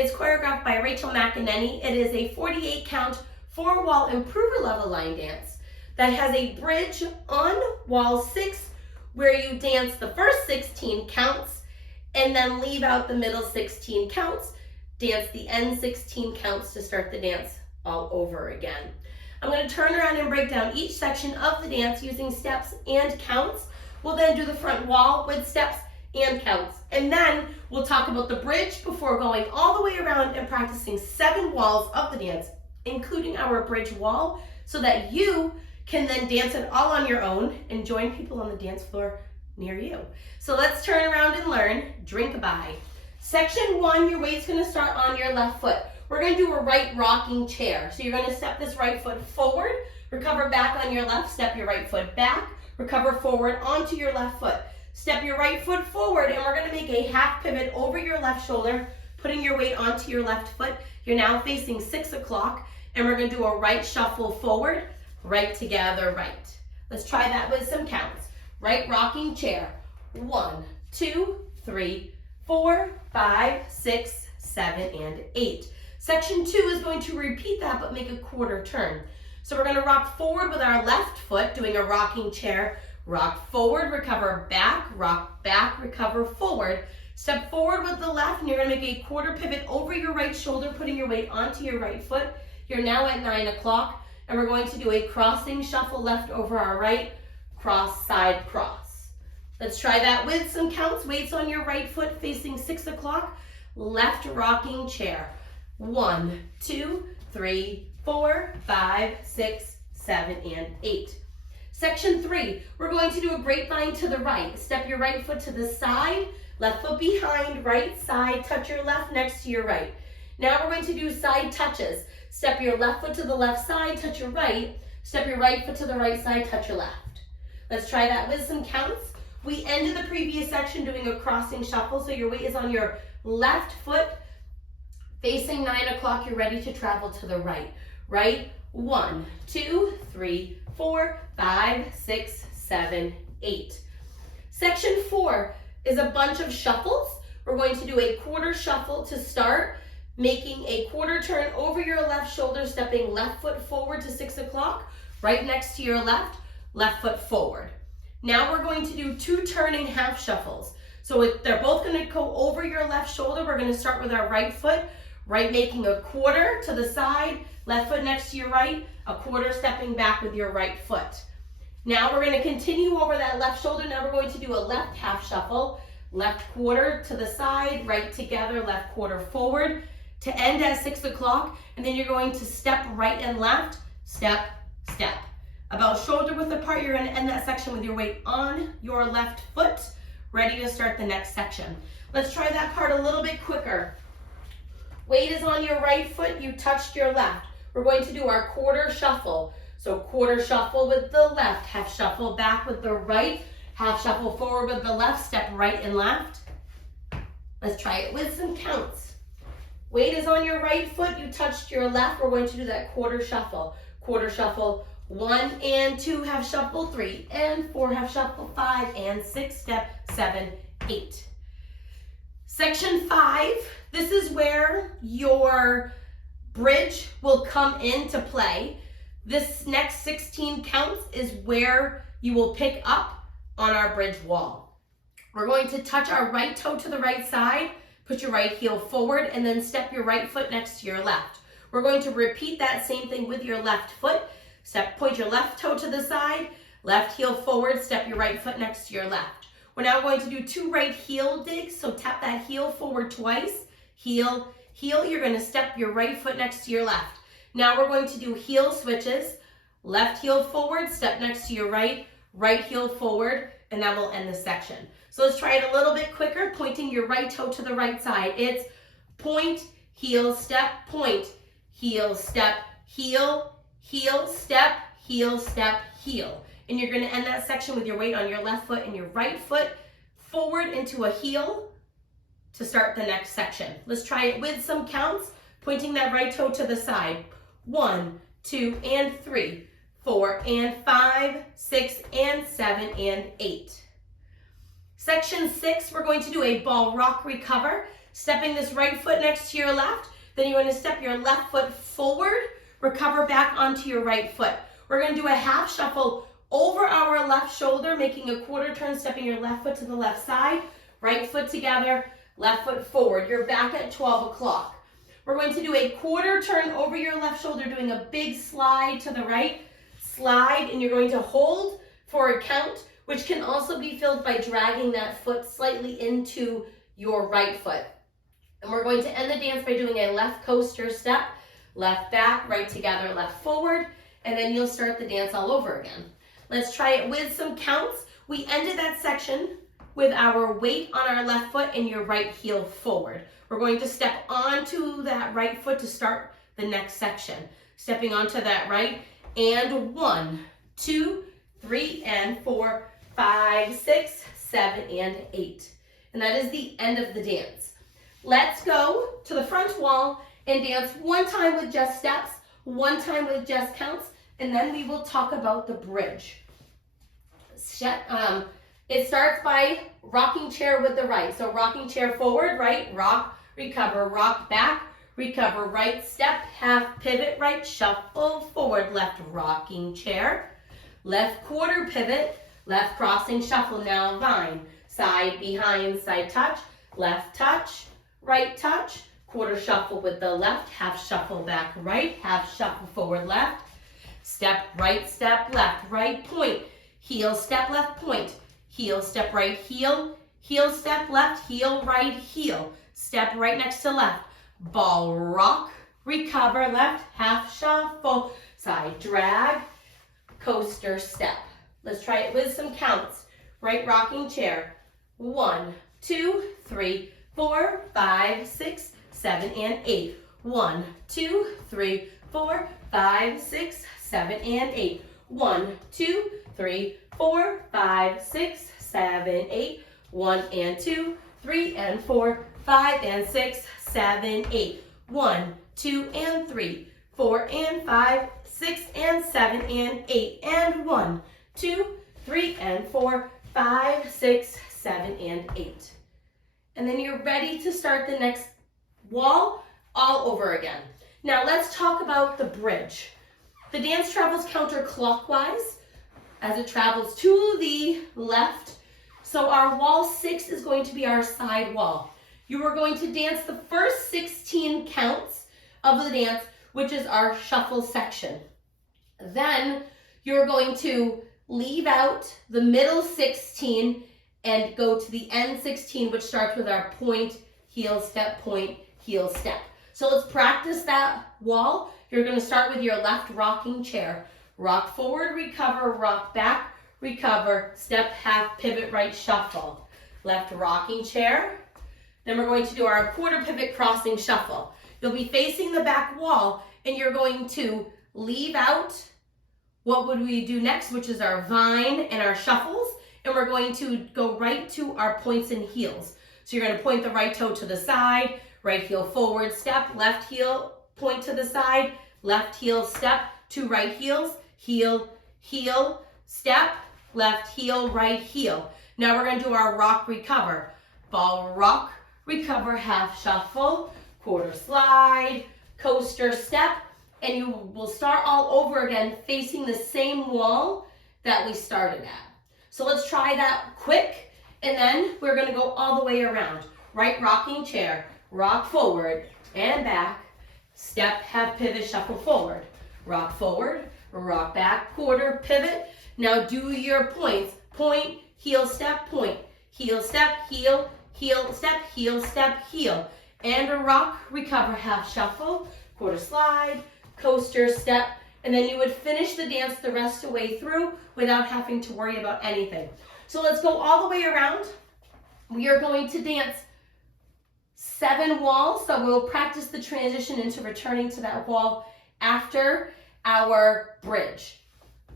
It's choreographed by Rachael McEnany. It is a 48 count, 4-wall improver level line dance that has a bridge on wall 6 where you dance the first 16 counts and then leave out the middle 16 counts, dance the end 16 counts to start the dance all over again. I'm going to turn around and break down each section of the dance using steps and counts. We'll then do the front wall with steps and counts. And then we'll talk about the bridge before going all the way around and practicing 7 walls of the dance, including our bridge wall, so that you can then dance it all on your own and join people on the dance floor near you. So let's turn around and learn Drinkaby. Section 1, your weight's going to start on your left foot. We're going to do a right rocking chair. So you're going to step this right foot forward, recover back on your left, step your right foot back, recover forward onto your left foot. Step your right foot forward, and we're going to make a half pivot over your left shoulder, putting your weight onto your left foot. You're now facing 6 o'clock, and we're going to do a right shuffle forward, right together, right. Let's try that with some counts. Right rocking chair. 1, 2, 3, 4, 5, 6, 7, and 8. Section 2 is going to repeat that, but make a quarter turn. So we're going to rock forward with our left foot, doing a rocking chair. Rock forward, recover back, rock back, recover forward. Step forward with the left, and you're going to make a quarter pivot over your right shoulder, putting your weight onto your right foot. You're now at 9 o'clock, and we're going to do a crossing shuffle left over our right, cross, side, cross. Let's try that with some counts. Weights on your right foot facing 6 o'clock. Left rocking chair. 1, 2, 3, 4, 5, 6, 7, and 8. Section 3, we're going to do a grapevine to the right. Step your right foot to the side, left foot behind, right side, touch your left next to your right. Now we're going to do side touches. Step your left foot to the left side, touch your right. Step your right foot to the right side, touch your left. Let's try that with some counts. We ended the previous section doing a crossing shuffle, so your weight is on your left foot. Facing 9 o'clock, you're ready to travel to the right. Right, 1, 2, 3, 4, 5, 6, 7, 8. Section 4 is a bunch of shuffles. We're going to do a quarter shuffle to start, making a quarter turn over your left shoulder, stepping left foot forward to 6 o'clock, right next to your left, left foot forward. Now we're going to do 2 turning half shuffles. So they're both going to go over your left shoulder. We're going to start with our right foot, right making a quarter to the side, left foot next to your right, a quarter stepping back with your right foot. Now we're going to continue over that left shoulder. Now we're going to do a left half shuffle, left quarter to the side, right together, left quarter forward to end at 6 o'clock. And then you're going to step right and left, step, step. About shoulder width apart, you're going to end that section with your weight on your left foot, ready to start the next section. Let's try that part a little bit quicker. Weight is on your right foot, you touched your left. We're going to do our quarter shuffle. So quarter shuffle with the left, half shuffle back with the right, half shuffle forward with the left, step right and left. Let's try it with some counts. Weight is on your right foot, you touched your left. We're going to do that quarter shuffle. Quarter shuffle, 1 and 2, half shuffle, 3 and 4, half shuffle, 5 and 6, step, 7, 8. Section 5, this is where your bridge will come into play. This next 16 counts is where you will pick up on our bridge wall. We're going to touch our right toe to the right side, put your right heel forward, and then step your right foot next to your left. We're going to repeat that same thing with your left foot. Point your left toe to the side, left heel forward, step your right foot next to your left. We're now going to do 2 right heel digs, so tap that heel forward twice, heel, heel. You're going to step your right foot next to your left. Now we're going to do heel switches, left heel forward, step next to your right, right heel forward, and that will end the section. So let's try it a little bit quicker, pointing your right toe to the right side. It's point, heel, step, point, heel, step, heel, heel, step, heel, step, heel. And you're going to end that section with your weight on your left foot and your right foot forward into a heel to start the next section. Let's try it with some counts, pointing that right toe to the side. 1, 2, and 3, 4, and 5, 6, and 7, and 8. Section 6, we're going to do a ball rock recover. Stepping this right foot next to your left, then you're going to step your left foot forward, recover back onto your right foot. We're going to do a half shuffle over our left shoulder, making a quarter turn, stepping your left foot to the left side, right foot together, left foot forward. You're back at 12 o'clock. We're going to do a quarter turn over your left shoulder, doing a big slide to the right, slide, and you're going to hold for a count, which can also be filled by dragging that foot slightly into your right foot. And we're going to end the dance by doing a left coaster step, left back, right together, left forward, and then you'll start the dance all over again. Let's try it with some counts. We ended that section with our weight on our left foot and your right heel forward. We're going to step onto that right foot to start the next section. Stepping onto that right, and 1, 2, 3, and 4, 5, 6, 7, and 8. And that is the end of the dance. Let's go to the front wall and dance one time with just steps, one time with just counts, and then we will talk about the bridge. It starts by rocking chair with the right. So rocking chair forward, right, rock, recover, rock back, recover, right, step, half pivot, right, shuffle, forward, left, rocking chair, left quarter pivot, left crossing shuffle, now vine, side, behind, side touch, left touch, right touch, quarter shuffle with the left, half shuffle back right, half shuffle forward left, step left, right point, heel, step left point, heel, step right, heel, heel, step left, heel, right, heel, step right next to left, ball rock, recover left, half shuffle, side drag, coaster step. Let's try it with some counts. Right rocking chair, 1, 2, 3, 4, 5, 6, 7, and 8. 1, 2, 3, 4, 5, 6, 7, and 8. 1, 2, 3, 4, 5, 6, 7, 8. 1 and 2, 3 and 4, 5 and 6, 7, 8. 1, 2 and 3, 4 and 5, 6 and 7 and 8. And 1, 2, 3 and 4, 5, 6, 7, and 8. And then you're ready to start the next wall all over again. Now let's talk about the bridge. The dance travels counterclockwise as it travels to the left. So our wall 6 is going to be our side wall. You are going to dance the first 16 counts of the dance, which is our shuffle section. Then you're going to leave out the middle 16 and go to the end 16, which starts with our point, heel, step, point, heel, step. So let's practice that wall. You're going to start with your left rocking chair. Rock forward, recover, rock back, recover, step, half, pivot, right, shuffle. Left rocking chair. Then we're going to do our quarter pivot crossing shuffle. You'll be facing the back wall and you're going to leave out what would we do next, which is our vine and our shuffles. And we're going to go right to our points and heels. So you're going to point the right toe to the side, right heel forward step, left heel point to the side, left heel step, 2 right heels, heel, heel, step, left heel, right heel. Now we're going to do our rock recover. Ball rock, recover, half shuffle, quarter slide, coaster step, and you will start all over again facing the same wall that we started at. So let's try that quick, and then we're going to go all the way around. Right rocking chair, rock forward and back, step, half pivot, shuffle forward, rock back, quarter pivot. Now do your points. Point, heel, step, point, heel, step, heel, heel, step, heel. And a rock, recover, half shuffle, quarter slide, coaster step, and then you would finish the dance the rest of the way through without having to worry about anything. So let's go all the way around. We are going to dance 7 walls, so we'll practice the transition into returning to that wall after our bridge.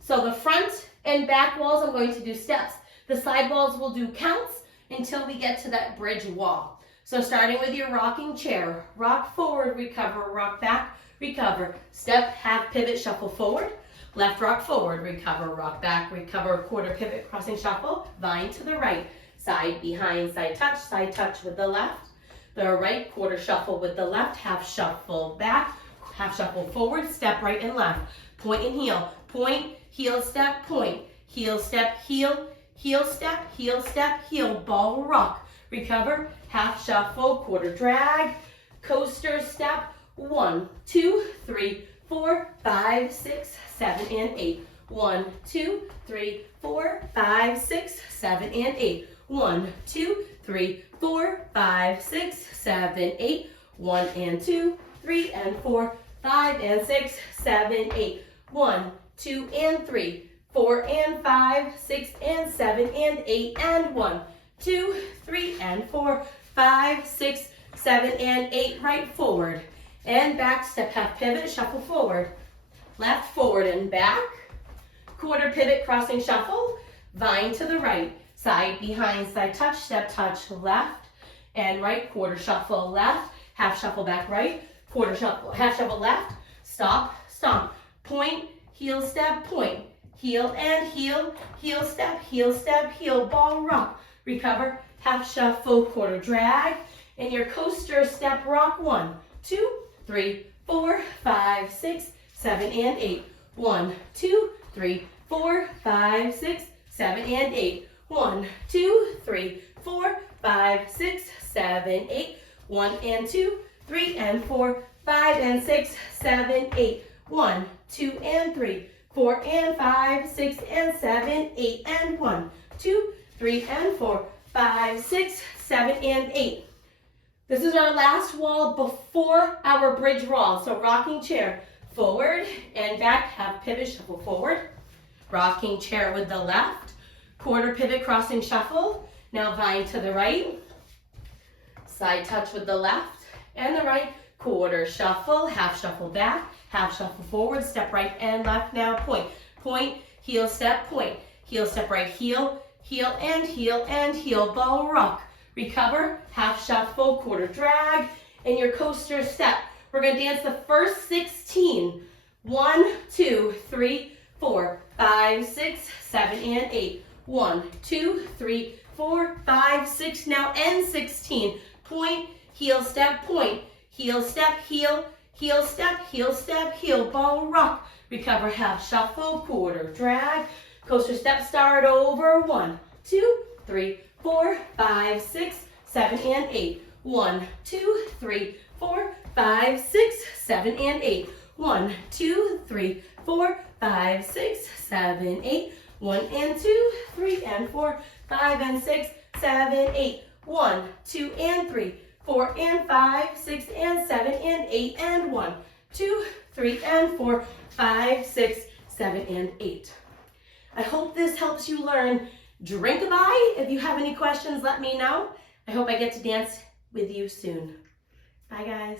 So the front and back walls, I'm going to do steps. The side walls will do counts until we get to that bridge wall. So starting with your rocking chair, rock forward, recover, rock back, recover, step, half pivot, shuffle forward, left rock forward, recover, rock back, recover, quarter pivot, crossing shuffle, vine to the right, side, behind, side touch with the left, the right, quarter shuffle with the left, half shuffle back, half shuffle forward, step right and left, point and point, heel, step, point, heel, step, heel, step, heel, ball rock, recover, half shuffle, quarter drag, coaster step, 1, 2, 3, 4, 5, 6, 7, and 8. 1, 2, 3, 4, 5, 6, 7, and 8. 1, 2, 3, 4, 5, 6, 7, 8. 1 and 2, 3 and 4, 5 and 6, 7, 8. 1, 2 and 3, 4 and 5, 6 and 7 and 8. And 1, 2, 3 and 4, 5, 6, 7 and 8. Right, forward and back, step, half pivot, shuffle forward, left, forward and back, quarter pivot, crossing shuffle, vine to the right, side behind, side touch, step touch, left and right, quarter shuffle left, half shuffle back right, quarter shuffle, half shuffle left, stop, stomp, point, heel step, point, heel and heel step, heel, ball rock, recover, half shuffle, quarter drag, and your coaster step rock, 1, 2, 3, 4, 5, 6, 7, and 8. 1, 2, 3, 4, 5, 6, 7, and 8. 1, 2, 3, 4, 5, 6, 7, 8. 1 and 2, 3 and 4, 5 and 6, 7, 8. 1, 2 and 3, 4 and 5, 6 and 7, 8. And 1, 2, 3 and 4, 5, 6, 7, and 8. This is our last wall before our bridge roll. So rocking chair, forward and back, half pivot, shuffle forward. Rocking chair with the left, quarter pivot, crossing shuffle. Now vine to the right, side touch with the left and the right, quarter shuffle, half shuffle back, half shuffle forward, step right and left. Now point, heel step, point, heel step right, heel and heel, ball rock. Recover, half shuffle, quarter drag, and your coaster step. We're going to dance the first 16. 1, 2, 3, 4, 5, 6, 7, and 8. 1, 2, 3, 4, 5, 6. Now end 16. Point, heel step, point, heel step, heel step, heel, ball rock. Recover, half shuffle, quarter drag, coaster step, start over. 1, 2, 3, 4, 5, 6, 7, and 8. 1, 2, 3, 4, 5, 6, 7, and 8. 1, 2, 3, 4, 5, 6, 7, 8. 1 and 2, 3 and 4, 5 and 6, 7, 8. 1, 2 and 3, 4 and 5, 6 and 7 and 8. And 1, 2, 3 and 4, 5, 6, 7, and 8. I hope this helps you learn Drinkaby. If you have any questions, let me know. I hope I get to dance with you soon. Bye, guys.